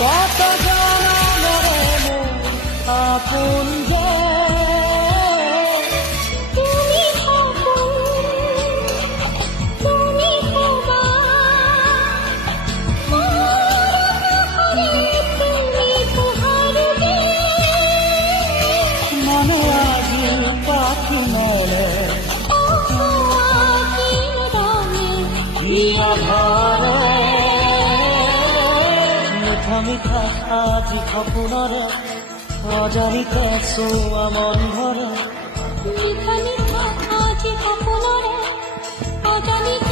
কত জনমের আপন যে তুমি আপন, তুমি তোমার তুমি তোমার যে মনে আজি পাখি মনে মিঠা মিঠা আজি সপোনরে অজানিতে চোৱা মন ভৰে মিঠা মিঠা আজি সপোনৰে অজানিতে